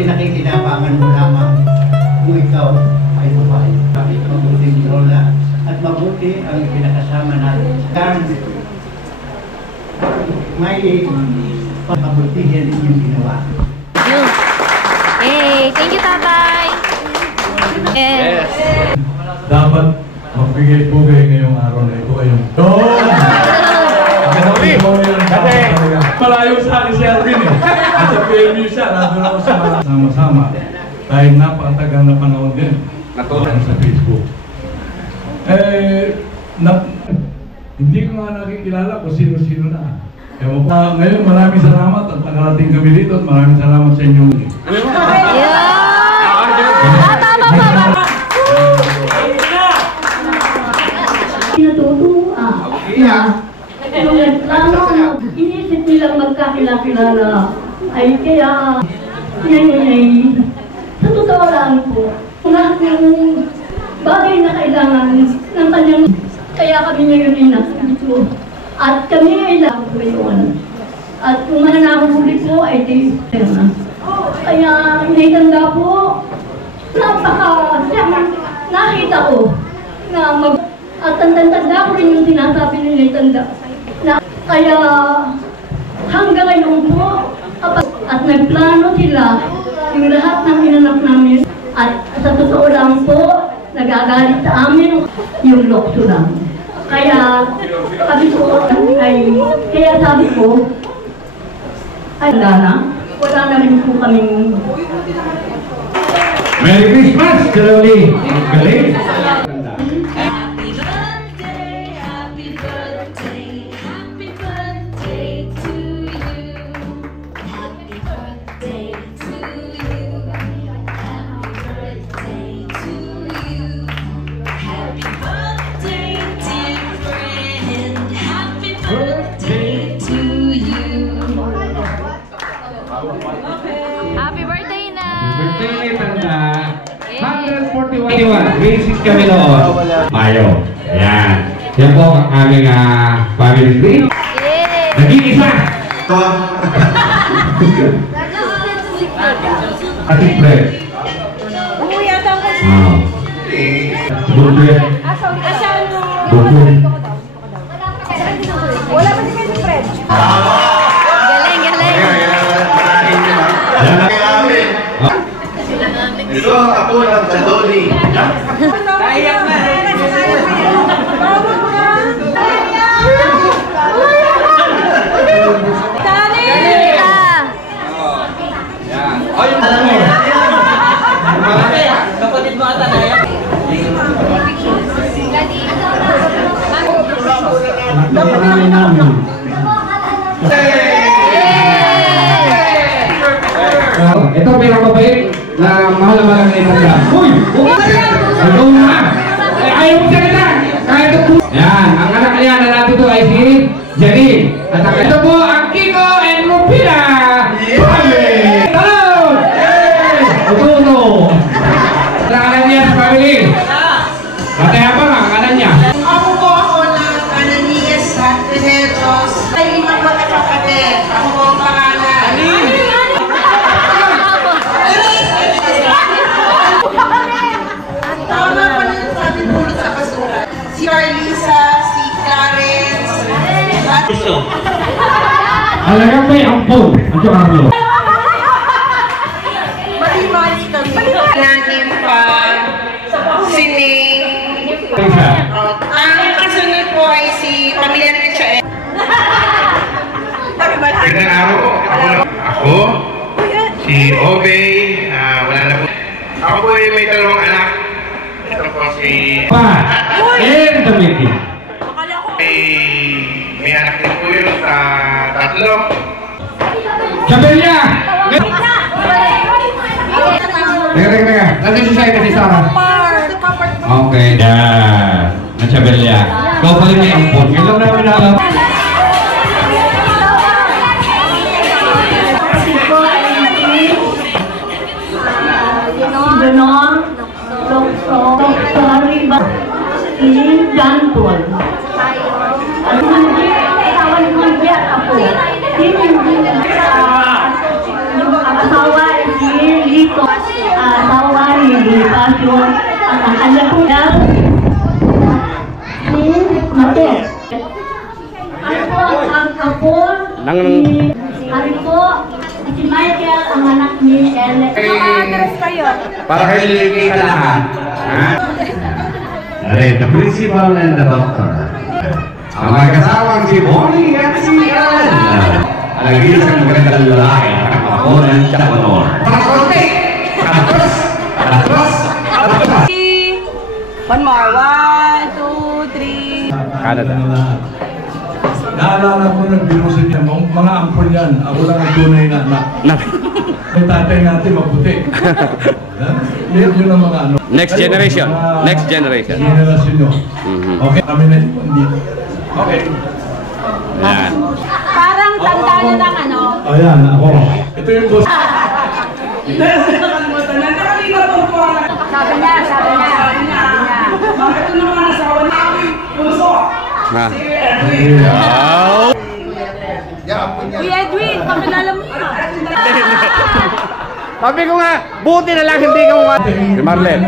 Pinakikinabangan mo lamang kung ikaw ay babae. Mabuting lola at mabuti ang pinakasama natin. May pagkabutihin yung ginawa. Hey, thank you, Tatay. Yes. Dapat magbigay-bugay ngayong araw na ito ayong malayo sa akin si Alvin eh. At sa PMU siya, nandun ako sa sama-sama. Dahil napakatagal na panahon din. Natulad sa Facebook. Hindi ko nga nakikilala kung sino-sino na. Ngayon maraming salamat at nakarating kami dito at maraming salamat sa inyo. Nung nagplano, inisip nilang magkakilala ay kaya yan ay sa totoo lang po. Lahat ng bagay na kailangan ng kanyang kaya kami ngayon ay nasa dito. At kami ay lang ngayon. At kung mananahuli po ay na. Kaya naitanda po, nakita ko na at tanda ko rin yung sinasabi ni naitanda. Kaya hanggang ngayon po, at nagplano sila yung lahat ng inanak namin at sa totoo lang po, nagagalit sa amin yung lokso lang. Kaya sabi ko, kaya sabi ko, ay wala na rin po kaming... Merry Christmas, Charlie! Galing! Happy birthday na! Happy birthday, Tanda! 141 races kami noon. Mayo. Ayan. Yan po ang aming family tree. Nag-iisa! Ating bread. Burger. Burger. Wala pa si Kenny Fred. Galing, galing. Ito ang ako ng Chadoli. Kaya na. Kapatid mo ata na yan? Ito pinakabait na mahal na mahal na itanda. Uy! Ito na! Ayaw mo siya kita! Kaya ito po! Yan! Ang anak niya na natin ito ay si Jenny. At ito po ang Kiko and Rupina! Talon! Utuno! Ang anak niya sa family. Mataya pa ang anak niya. Ako po ng Ananias Santineros. Ay limang magkakapatid. Ako po ang pangalan. Tama pa na sabi po sa basura. Si Carlisa, si Clarence, at Alagang may ampon. Ang Carlo. mali-mali kami. Nanin pa, sining. Ang kasunod po ay si Pamilya ng Michael. Magandang araw po. Ako, si Obey, wala na po. Ako po ay may dalawang anak. Ito po si... And the meeting. May anak din po yun sa tatlo. Chabella! Teka. Nandiyan si Sai kasi Sarah. Okay, na Chabella. Kau paling may ampun. Kailan namin alam. Yung asawa si Lito, asawa ni Passion, at ang anak ko na si Mato. Ang apo, ari po, si Michael, ang anak ni Ellen. Para kay Lili ka lahat. The principal and the doctor. Ang mga kasawang si Bonnie at si Ellen. Ang isang magandang lalaki ang ako ng Chaconor. Pakonti! Atras! Atras! Atras! One more. 1, 2, 3. Canada. Naalala ko nagbirusin niya, mga ampon yan. Ako lang ang tunay na anak. May tatay natin mabuti. Yun ang mga ano. Next generation. Next generation. Generation nyo. Okay, kami na hindi. Okay. Ayan. Parang tanda na ng ano. Ayan, ako. Ito yung boss. Sabi niya. Bakit ito naman ang asawa niya? Puso! Kuya Edwin, pakilala mo na. Sabi ko nga, buti na lang hindi ka mga... Si Marlene.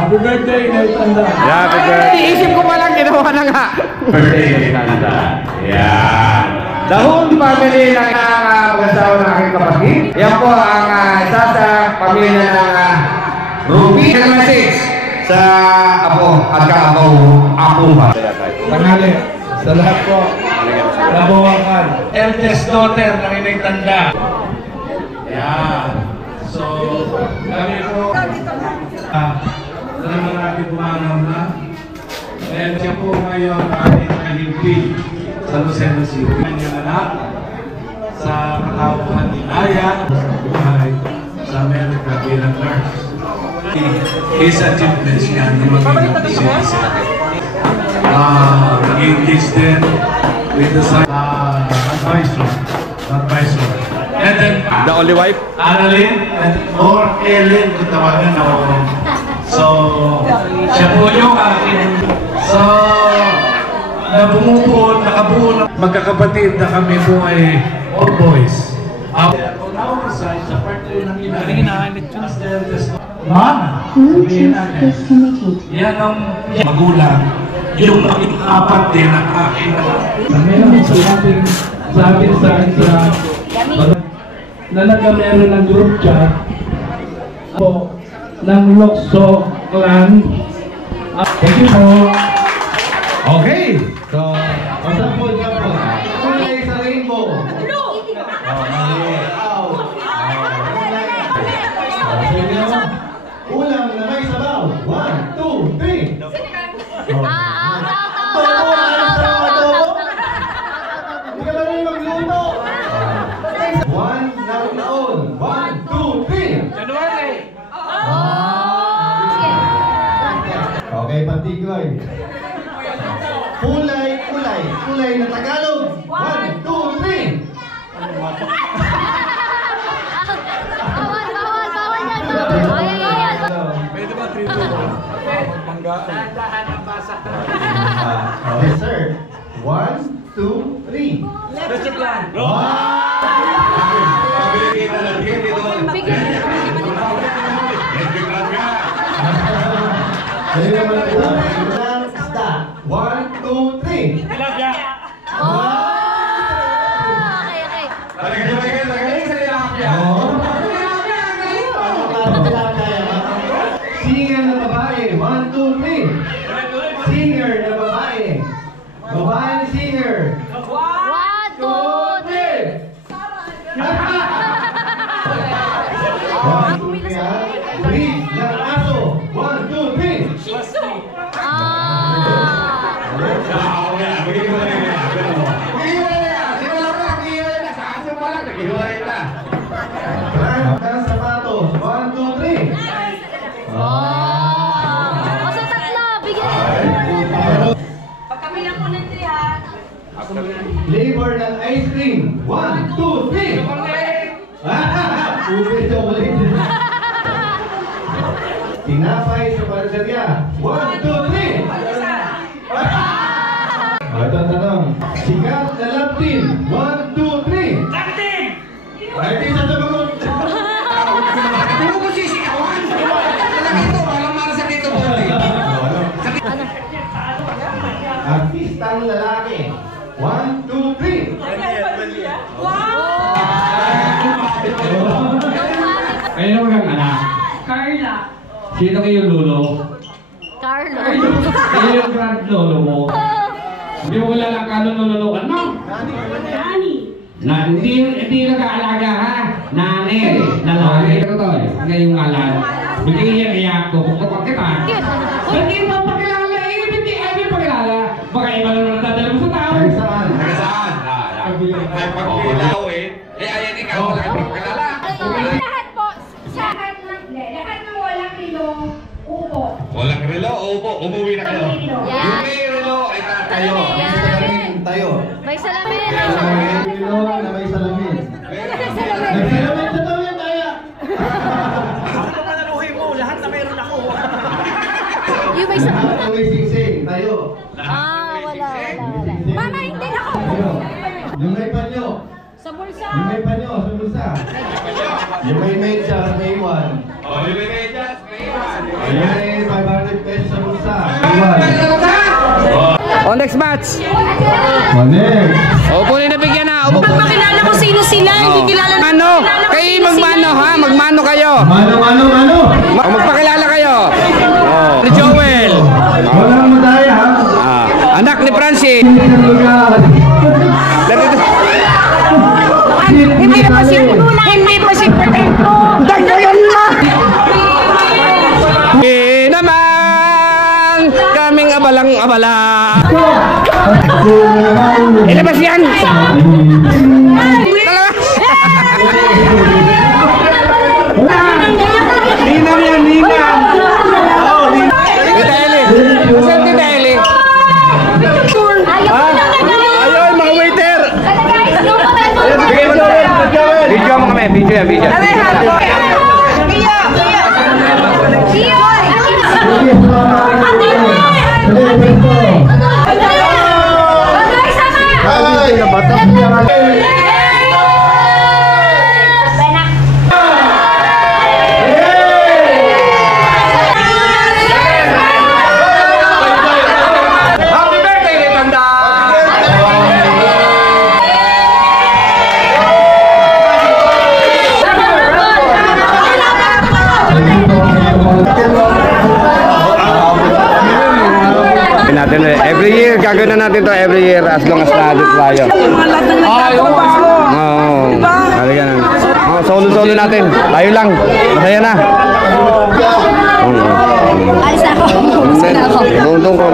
Happy birthday, Naitanda. Happy birthday. Iisip ko pa lang, ginawa na nga. Birthday, Naitanda. Yeah. The whole family ng mag-asawa ng aking kapatid. Yan po ang isa sa pamilya ng Ruby. Ang message sa apo at apo ba? Tanghali, sa lahat po, nabawakan. Eldest daughter ng Naitanda. Yan. So, kami po, naman natin pumanam na. And siya po ngayon ating nahimpi sa Lucena City. Kanyang anak sa katauhan ni Aya buhay sa Amerika bilang nurse. His achievements niya na maging citizen. Nag-engage din with the advisor. And then, The only wife? Annalyn or Ellen kung tawagan ako. So, siya po yung aking. So, nakabuo na magkakapatid na kami po ay all boys. On our side, sa part ng inaanit yun. Mama, sabihin natin, yan ang magulang. Yung apat din ang aking. Meron sabi sa akin na nagkameron ng group chat po ng Lokso Clan. Thank you po. Okay. So, example. Kulay sa rainbow. Ulam na may sabaw. 1, 2, 3. Hindi ka ba rin magluto? 1 na taon. 1, 2, 3. January! Okay, Patigoy. Kulay na Tagalog. 1, 2, 3. Pwede ba 3, 2, 1? Panggaan. Okay, sir. 1, 2, 3. Let's plan! Dali naman ito. Ilang isda. 1, 2, 3. Tilapia! Singer na babae. 1, 2, 3. Singer na babae. Babae singer. 1, 2, 3. 1, 2, 3. Breed ng aso. 1, 2, 3. Brand ng sapatos. 1, 2, 3. Sa tatlo, bigyan. Pagkamilang mo ng 3 ha. Flavor ng ice cream. 1, 2, 3. Ube chocolate. Tinapay sa panaderia. 1, 2, 3. Sikat na love team. 1, 2, 3. Love team! Ay, di sa sabagot. Ano ko sisikawan? Lalaki ito, walang mara sa dito po. Artistang lalaki. 1, 2, 3. Kayo naman ang anak. Carla. Sino kayo lolo? Carlo. Kayo yung grand lolo mo. Hindi mo wala lang kano lulukan mo. Nani. Na, hindi nag-aalaga ha. Nani. Lalaki. Ito to eh. Ngayong ngalan. Bigyan niya iyak ko. Kung kita. Hindi mo pakilala eh. Hindi ay pakilala. Baka iba na naman dadala mo sa tao. Saan? Saan? May pagpilaw eh. Eh ayan ikaw. Wala kang pakilala. Lahat po, lahat ng walang ilong upo. Walang relo. Umuwi na kayo. Yan. Yung may relo ay kayo. Yan. Tayo. May salamin. Ilong na may salamin. Nagsalamin sa tayo yan tayo. Ako naman naluhin mo, lahat na meron ako. Yung may salamin. May singsing. Tayo. Wala. Mama, hindi na ako. Yung may panyo. Sa bulsa. Yung may panyo sa bulsa. Yung may medyas, may iwan. Oh, yung may medyas. Yung may 500 pesos sa bulsa. Oh, next match. Manik. Opo na nabigyan na. Opo po. Makilala ko sino sila, hindi kilala. Ano? Kayo magmano ha? Magmano kayo. Mano. Magpakilala kayo. Oh. Joel. Walang madaya ha. Anak ni Francie. Ang lugar. Hindi pa si Lula, hindi pa si Pertento. Dagdagan mo. Naman kaming abalang-abala. Ilabas yan. Ninang yan, ninang. Tita Eli. Saan Tita Eli? Ayaw, mga waiter. Video mo kami, video yan, video. Happy birthday, Litanda! Natin every year, gagawin na natin to every year as long as na-adult tayo. Oo. Halika na. Solo-solo natin. Tayo lang. Masaya na. Alis na ako. Doon ko.